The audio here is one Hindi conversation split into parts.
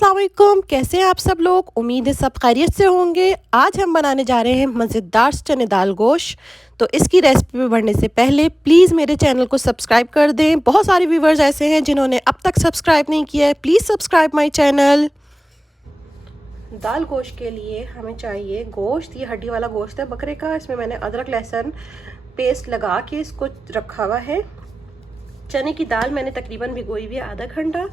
अस्सलाम वालेकुम, कैसे हैं आप सब लोग। उम्मीद है सब खैरियत से होंगे। आज हम बनाने जा रहे हैं मज़ेदार चने दाल गोश्त। तो इसकी रेसिपी बढ़ने से पहले प्लीज़ मेरे चैनल को सब्सक्राइब कर दें। बहुत सारे व्यूवर्स ऐसे हैं जिन्होंने अब तक सब्सक्राइब नहीं किया है, प्लीज़ सब्सक्राइब माई चैनल। दाल गोश्त के लिए हमें चाहिए गोश्त। ये हड्डी वाला गोश्त है बकरे का। इसमें मैंने अदरक लहसुन पेस्ट लगा के इसको रखा हुआ है। चने की दाल मैंने तकरीबन भिगोई हुई है आधा घंटा।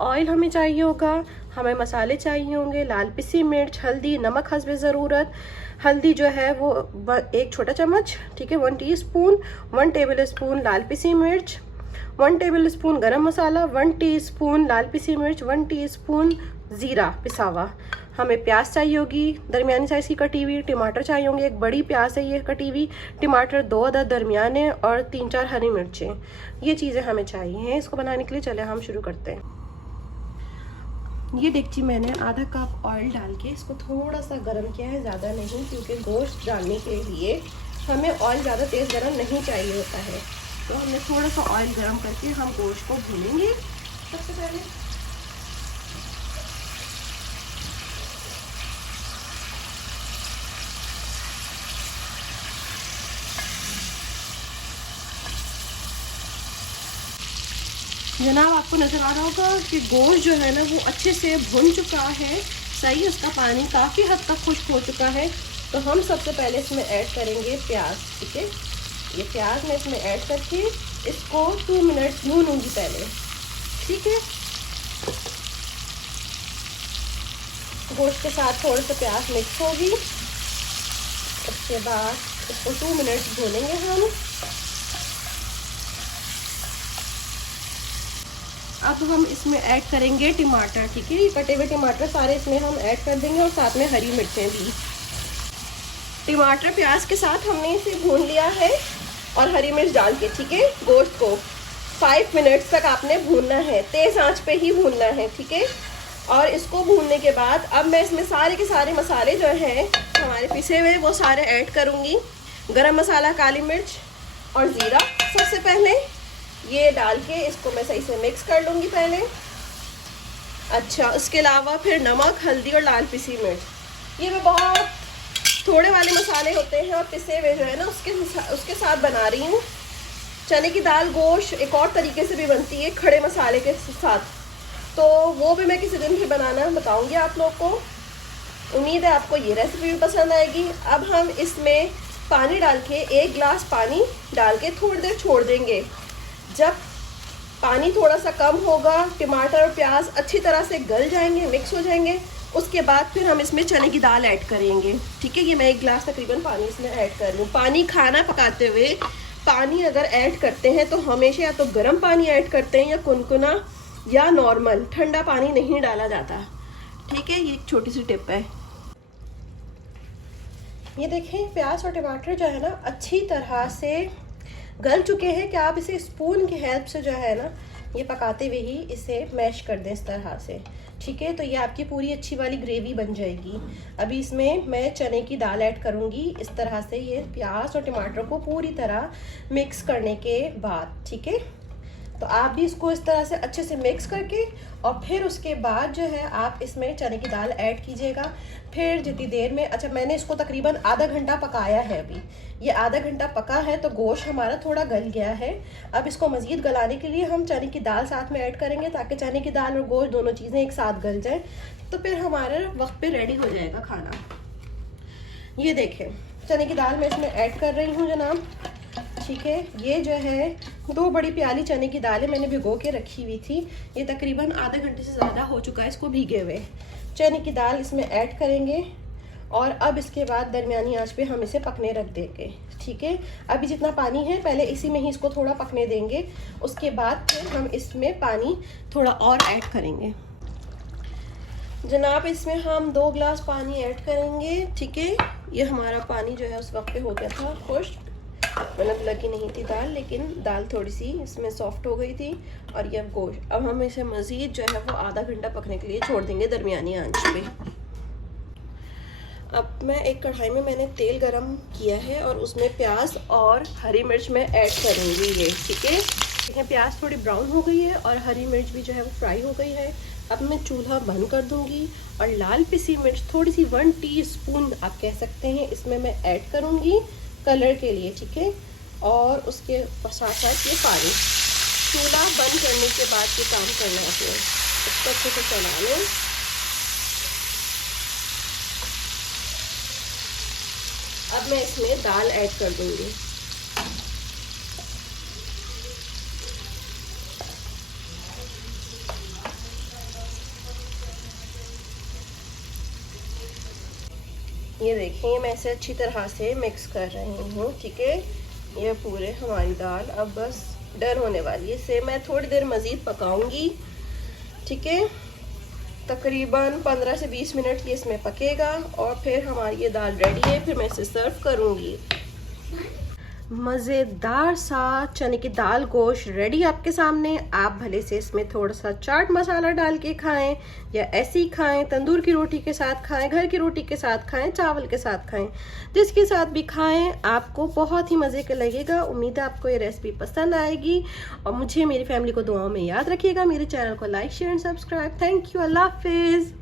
ऑयल हमें चाहिए होगा। हमें मसाले चाहिए होंगे, लाल पिसी मिर्च, हल्दी, नमक हस्बे ज़रूरत। हल्दी जो है वो 1 छोटा चम्मच, ठीक है, 1 टीस्पून, 1 टेबल स्पून लाल पिसी मिर्च, 1 टेबल स्पून गरम मसाला, 1 टीस्पून लाल पिसी मिर्च, 1 टीस्पून ज़ीरा पिसा हुआ। हमें प्याज चाहिए होगी दरमियानी साइज़ की कटी हुई। टमाटर चाहिए होंगे, एक बड़ी प्याज है ये कटी हुई। टमाटर 2 अदद दरमियाने और 3-4 हरी मिर्चें। ये चीज़ें हमें चाहिए इसको बनाने के लिए। चले हम शुरू करते हैं। ये डेगची मैंने आधा कप ऑयल डाल के इसको थोड़ा सा गर्म किया है, ज़्यादा नहीं, क्योंकि गोश्त डालने के लिए हमें ऑयल ज़्यादा तेज़ गर्म नहीं चाहिए होता है। तो हमने थोड़ा सा ऑयल गर्म करके हम गोश्त को भूनेंगे। सबसे पहले जनाब आपको नज़र आ रहा होगा कि गोश्त जो है ना वो अच्छे से भुन चुका है, सही, उसका पानी काफ़ी हद तक खुश्क हो चुका है। तो हम सबसे पहले इसमें ऐड करेंगे प्याज, ठीक है। ये प्याज मैं इसमें ऐड करके इसको 2 मिनट भूनूंगी पहले, ठीक है। गोश्त के साथ थोड़ा सा प्याज मिक्स होगी, उसके बाद इसको 2 मिनट भूनेंगे हम। अब हम इसमें ऐड करेंगे टमाटर, ठीक है। ये कटे हुए टमाटर सारे इसमें हम ऐड कर देंगे और साथ में हरी मिर्चें भी। टमाटर प्याज के साथ हमने इसे भून लिया है और हरी मिर्च डाल के, ठीक है। गोश्त को 5 मिनट्स तक आपने भूनना है, तेज़ आंच पे ही भूनना है, ठीक है। और इसको भूनने के बाद अब मैं इसमें सारे के सारे मसाले जो हैं हमारे पिसे हुए वो सारे ऐड करूँगी। गरम मसाला, काली मिर्च और ज़ीरा सबसे पहले ये डाल के इसको मैं सही से मिक्स कर लूँगी पहले। अच्छा, उसके अलावा फिर नमक, हल्दी और लाल पिसी मिर्च। ये मैं बहुत थोड़े वाले मसाले होते हैं और पिसे हुए जो है ना उसके साथ बना रही हूँ। चने की दाल गोश्त एक और तरीके से भी बनती है खड़े मसाले के साथ, तो वो भी मैं किसी दिन भी बनाना बताऊँगी आप लोग को। उम्मीद है आपको ये रेसिपी भी पसंद आएगी। अब हम इसमें पानी डाल के 1 गिलास पानी डाल के थोड़ी देर छोड़ देंगे। जब पानी थोड़ा सा कम होगा, टमाटर और प्याज अच्छी तरह से गल जाएंगे, मिक्स हो जाएंगे, उसके बाद फिर हम इसमें चने की दाल ऐड करेंगे, ठीक है। ये मैं 1 गिलास तकरीबन पानी इसमें ऐड कर रही हूँ। पानी खाना पकाते हुए पानी अगर ऐड करते हैं तो हमेशा या तो गर्म पानी ऐड करते हैं या कुनकुना या नॉर्मल, ठंडा पानी नहीं डाला जाता, ठीक है। ये एक छोटी सी टिप है। ये देखें प्याज और टमाटर जो है ना अच्छी तरह से गल चुके हैं कि आप इसे स्पून की हेल्प से जो है ना ये पकाते हुए ही इसे मैश कर दें इस तरह से, ठीक है। तो ये आपकी पूरी अच्छी वाली ग्रेवी बन जाएगी। अभी इसमें मैं चने की दाल ऐड करूँगी इस तरह से, ये प्याज और टमाटर को पूरी तरह मिक्स करने के बाद, ठीक है। तो आप भी इसको इस तरह से अच्छे से मिक्स करके और फिर उसके बाद जो है आप इसमें चने की दाल ऐड कीजिएगा। फिर जितनी देर में, अच्छा मैंने इसको तकरीबन आधा घंटा पकाया है। अभी ये आधा घंटा पका है तो गोश्त हमारा थोड़ा गल गया है। अब इसको मज़ीद गलाने के लिए हम चने की दाल साथ में ऐड करेंगे ताकि चने की दाल और गोश्त दोनों चीज़ें एक साथ गल जाए, तो फिर हमारे वक्त पे रेडी हो जाएगा खाना। ये देखें चने की दाल मैं इसमें ऐड कर रही हूँ जनाब, ठीक है। ये जो है 2 बड़ी प्याली चने की दाल है, मैंने भिगो के रखी हुई थी। ये तकरीबन आधे घंटे से ज़्यादा हो चुका है इसको भीगे हुए। चने की दाल इसमें ऐड करेंगे और अब इसके बाद दरमियानी आंच पे हम इसे पकने रख देंगे, ठीक है। अभी जितना पानी है पहले इसी में ही इसको थोड़ा पकने देंगे, उसके बाद फिर हम इसमें पानी थोड़ा और ऐड करेंगे। जनाब इसमें हम 2 गिलास पानी ऐड करेंगे, ठीक है। ये हमारा पानी जो है उस वक्त पे हो गया था खुश्क, मतलब लगी नहीं थी दाल, लेकिन दाल थोड़ी सी इसमें सॉफ्ट हो गई थी। और ये गोश्त अब हम इसे मज़ीद जो है वो आधा घंटा पकने के लिए छोड़ देंगे दरमियानी आंच पे। अब मैं एक कढ़ाई में मैंने तेल गरम किया है और उसमें प्याज और हरी मिर्च मैं ऐड करूँगी, ये ठीक है। देखिए प्याज थोड़ी ब्राउन हो गई है और हरी मिर्च भी जो है वो फ्राई हो गई है। अब मैं चूल्हा बंद कर दूंगी और लाल पिसी मिर्च थोड़ी सी 1 टीस्पून आप कह सकते हैं इसमें मैं ऐड करूंगी कलर के लिए, ठीक है। और उसके साथ साथ ये पानी, चूल्हा बंद करने के बाद ये काम करना है आपने। इसको अच्छे से चला लें। अब मैं इसमें दाल ऐड कर दूंगी। ये देखिए मैं इसे अच्छी तरह से मिक्स कर रही हूँ, ठीक है। ये पूरे हमारी दाल अब बस डन होने वाली है। इसे मैं थोड़ी देर मज़ीद पकाऊंगी, ठीक है। तकरीबन 15 से 20 मिनट ये इसमें पकेगा और फिर हमारी ये दाल रेडी है। फिर मैं इसे सर्व करूँगी। मज़ेदार सा चने की दाल गोश्त रेडी आपके सामने। आप भले से इसमें थोड़ा सा चाट मसाला डाल के खाएं या ऐसे ही खाएं, तंदूर की रोटी के साथ खाएं, घर की रोटी के साथ खाएं, चावल के साथ खाएं, जिसके साथ भी खाएं आपको बहुत ही मज़े का लगेगा। उम्मीद है आपको ये रेसिपी पसंद आएगी और मुझे मेरी फैमिली को दुआओं में याद रखिएगा। मेरे चैनल को like share and subscribe. Thank you, अल्लाह हाफिज़।